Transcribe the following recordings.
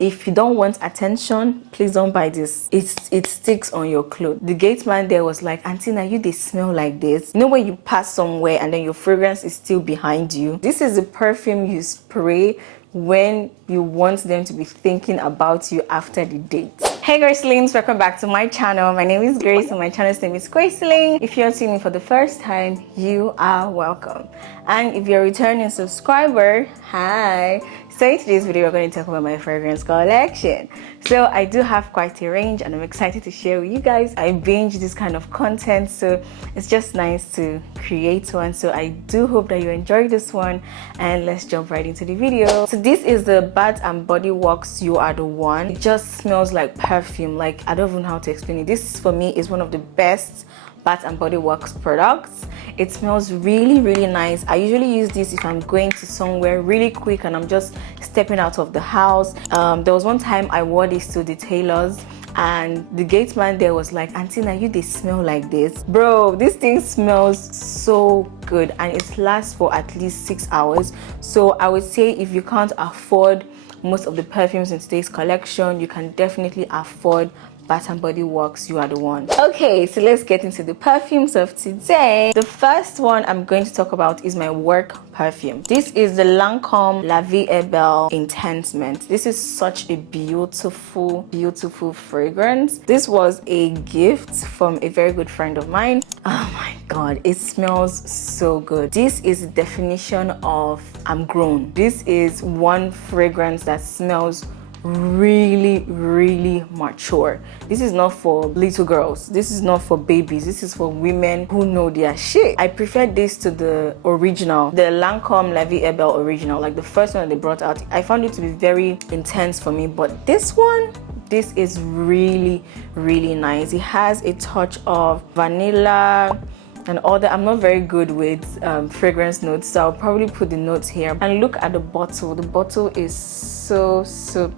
If you don't want attention, please don't buy this. It sticks on your clothes. The gate man there was like, Auntie, now you they smell like this. You know when you pass somewhere and then your fragrance is still behind you? This is the perfume you spray when you want them to be thinking about you after the date. Hey Gracelings, welcome back to my channel. My name is Grace and my channel's name is Graceling. If you're tuning in for the first time, you are welcome. And if you're a returning subscriber, hi. So in today's video, we're going to talk about my fragrance collection. So I do have quite a range and I'm excited to share with you guys. I binge this kind of content, so it's just nice to create one. So I do hope that you enjoy this one, and let's jump right into the video. So this is the Bath and Body Works You Are The One. It just smells like perfume. Like, I don't even know how to explain it. This for me is one of the best Bath and Body Works products. It smells really nice. I usually use this if I'm going to somewhere really quick and I'm just stepping out of the house. There was one time I wore this to the tailors and the gate man there was like, Auntie, now you they smell like this. Bro, this thing smells so good and it lasts for at least 6 hours. So I would say if you can't afford most of the perfumes in today's collection, you can definitely afford Bath and Body Works You Are The One. Okay, so let's get into the perfumes of today. The first one I'm going to talk about is my work perfume. This is the Lancome La Vie Est Belle Intense Mint. This is such a beautiful fragrance. This was a gift from a very good friend of mine. Oh my god, it smells so good. This is the definition of I'm grown. This is one fragrance that smells really mature. This is not for little girls, this is not for babies, this is for women who know their shit. I prefer this to the original, the Lancome La Vie Est Belle original, like the first one that they brought out. I found it to be very intense for me, but this one, this is really nice. It has a touch of vanilla and all that. I'm not very good with fragrance notes, so I'll probably put the notes here. And look at the bottle. The bottle is so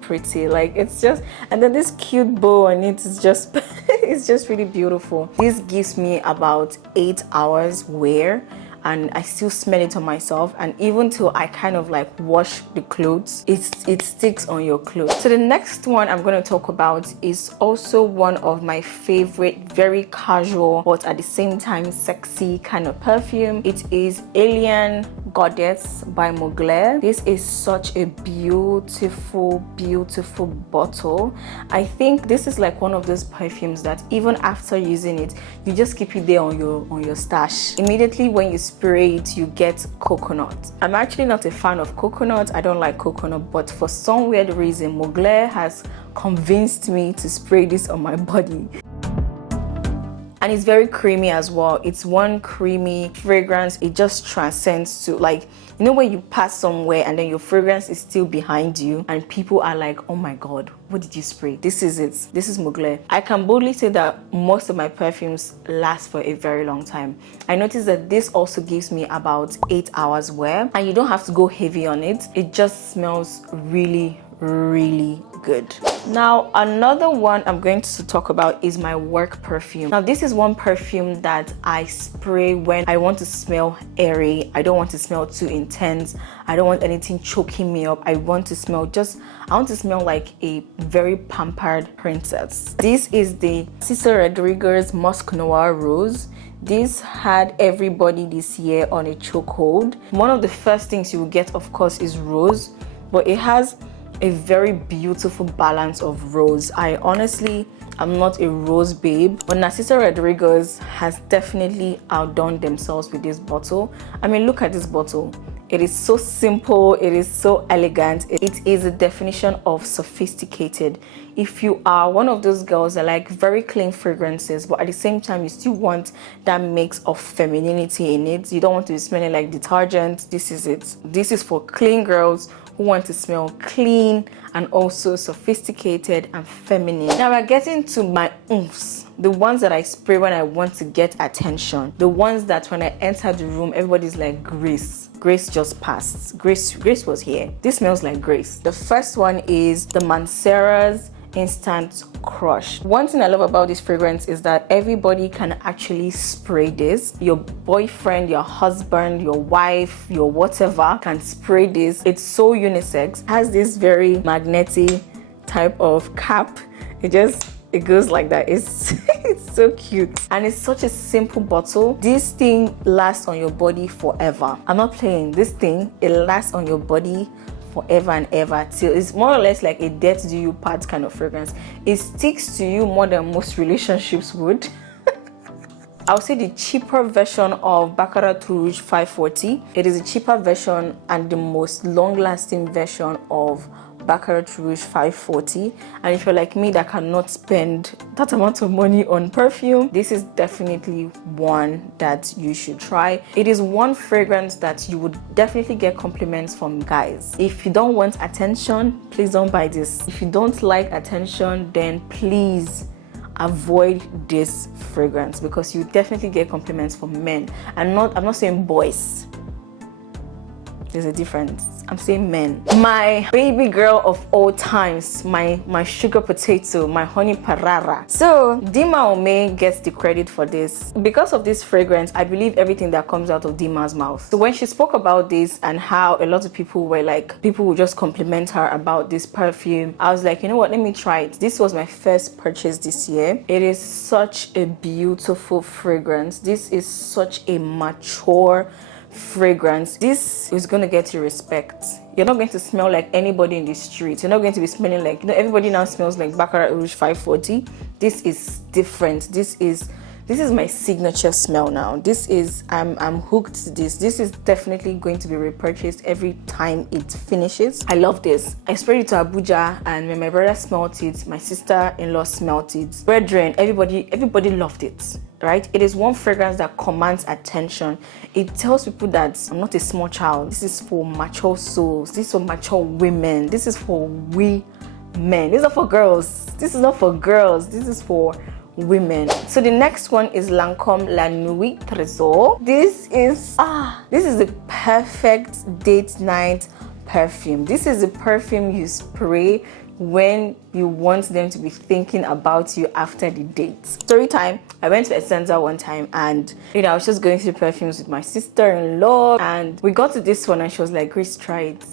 pretty. Like, it's just, and then this cute bow on it is just it's just really beautiful. This gives me about 8 hours wear and I still smell it on myself, and even till I kind of like wash the clothes, it sticks on your clothes. So the next one I'm going to talk about is also one of my favorite, very casual but at the same time sexy kind of perfume. It is Alien Goddess by Mugler. This is such a beautiful bottle. I think this is like one of those perfumes that even after using it, you just keep it there on your stash. Immediately when you spray it, you get coconut. I'm actually not a fan of coconut. I don't like coconut, but for some weird reason, Mugler has convinced me to spray this on my body. And it's very creamy as well. It's one creamy fragrance. It just transcends to, like, you know when you pass somewhere and then your fragrance is still behind you and people are like, oh my god, what did you spray? This is it. This is Mugler. I can boldly say that most of my perfumes last for a very long time. I noticed that this also gives me about 8 hours wear, and you don't have to go heavy on it. It just smells really good. Now another one I'm going to talk about is my work perfume. Now this is one perfume that I spray when I want to smell airy. I don't want to smell too intense. I don't want anything choking me up. I want to smell like a very pampered princess. This is the Cesar Rodriguez Musk Noir Rose. This had everybody this year on a chokehold. One of the first things you will get, of course, is rose, but it has a very beautiful balance of rose. I honestly am not a rose babe, but Narciso Rodriguez has definitely outdone themselves with this bottle. I mean, look at this bottle. It is so simple, it is so elegant. It is a definition of sophisticated. If you are one of those girls that like very clean fragrances, but at the same time you still want that mix of femininity in it, you don't want to be smelling like detergent, this is it. This is for clean girls who want to smell clean and also sophisticated and feminine. Now we're getting to my oomphs, the ones that I spray when I want to get attention, the ones that when I enter the room everybody's like, Grace just passed. Grace was here. This smells like Grace. The first one is the Mancera's Instant Crush. One thing I love about this fragrance is that everybody can actually spray this. Your boyfriend, your husband, your wife, your whatever can spray this. It's so unisex. It has this very magnetic type of cap. It goes like that. It's it's so cute, and it's such a simple bottle. This thing lasts on your body forever. I'm not playing. This thing, it lasts on your body forever and ever, till it's more or less like a death do you part kind of fragrance. It sticks to you more than most relationships would. I would say the cheaper version of Baccarat Rouge 540. It is a cheaper version and the most long-lasting version of Baccarat Rouge 540. And if you're like me that cannot spend that amount of money on perfume, this is definitely one that you should try. It is one fragrance that you would definitely get compliments from guys. If you don't want attention, please don't buy this. If you don't like attention, then please avoid this fragrance, because you definitely get compliments from men. I'm not saying boys. There's a difference. I'm saying men. My baby girl of all times, my sugar potato, my honey parara. So Dima Ome gets the credit for this. Because of this fragrance, I believe everything that comes out of Dima's mouth. So when she spoke about this and how a lot of people were like, people would just compliment her about this perfume, I was like, you know what, let me try it. This was my first purchase this year. It is such a beautiful fragrance. This is such a mature fragrance. This is going to get you respect. You're not going to smell like anybody in the street. You're not going to be smelling like, everybody now smells like Baccarat Rouge 540. This is different. This is my signature smell now. This is, I'm hooked to this. This is definitely going to be repurchased every time it finishes. I love this. I sprayed it to Abuja, and when my brother smelled it, my sister-in-law smelled it. Brethren, everybody loved it. Right? It is one fragrance that commands attention. It tells people that I'm not a small child. This is for mature souls. This is for mature women. This is for we men. This is not for girls. This is not for girls. This is for women. So the next one is Lancôme La Nuit Trésor. This is the perfect date night perfume. This is the perfume you spray when you want them to be thinking about you after the date. Story time. I went to Essenza one time, and I was just going through perfumes with my sister-in-law, and we got to this one and she was like, Grace, try it.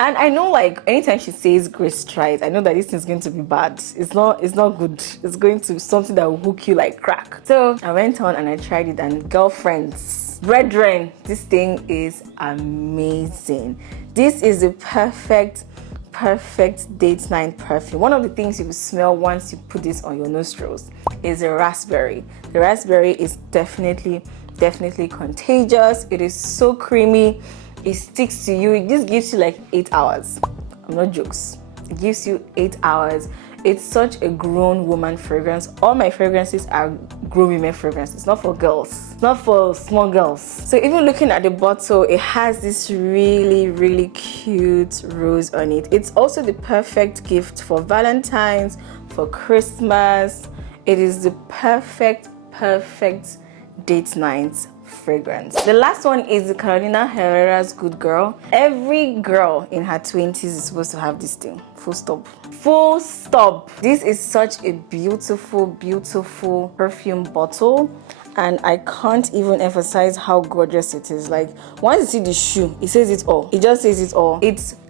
And I know, like, anytime she says Grace, try it, I know that this thing's going to be bad. It's not good. It's going to be something that will hook you like crack. So I went on and I tried it, and girlfriends, brethren, this thing is amazing. This is the perfect date night perfume. One of the things you will smell once you put this on your nostrils is a raspberry. The raspberry is definitely contagious. It is so creamy. It sticks to you. It just gives you like 8 hours. I'm not jokes. It gives you 8 hours. It's such a grown woman fragrance. All my fragrances are grown women fragrances. It's not for girls. It's not for small girls. So even looking at the bottle, it has this really cute rose on it. It's also the perfect gift for Valentine's, for Christmas. It is the perfect date night fragrance. The last one is the Carolina Herrera's Good Girl. Every girl in her 20s is supposed to have this thing. Full stop. This is such a beautiful perfume bottle, and I can't even emphasize how gorgeous it is. Like, once you see the shoe, it says it all. It just says it all.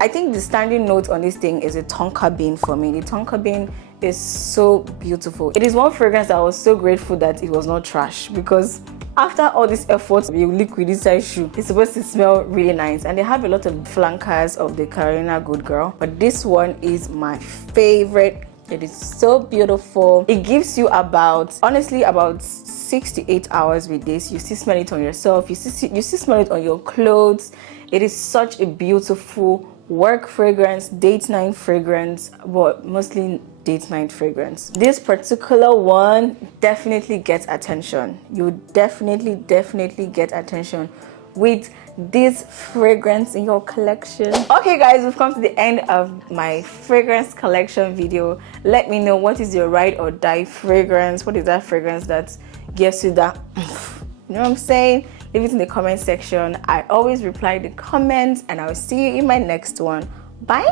I think the standing note on this thing is a tonka bean for me. The tonka bean is so beautiful. It is one fragrance that I was so grateful that it was not trash, because after all this effort, you liquid inside shoe, it's supposed to smell really nice. And they have a lot of flankers of the Carolina Good Girl, but this one is my favorite. It is so beautiful. It gives you about 6 to 8 hours with this. You still smell it on yourself. You still smell it on your clothes. It is such a beautiful work fragrance, date night fragrance, but mostly date night fragrance. This particular one definitely gets attention. You definitely get attention with this fragrance in your collection. Okay guys, we've come to the end of my fragrance collection video. Let me know, what is your ride or die fragrance? What is that fragrance that gives you that you know what I'm saying? Leave it in the comment section. I always reply the comments, and I will see you in my next one. Bye.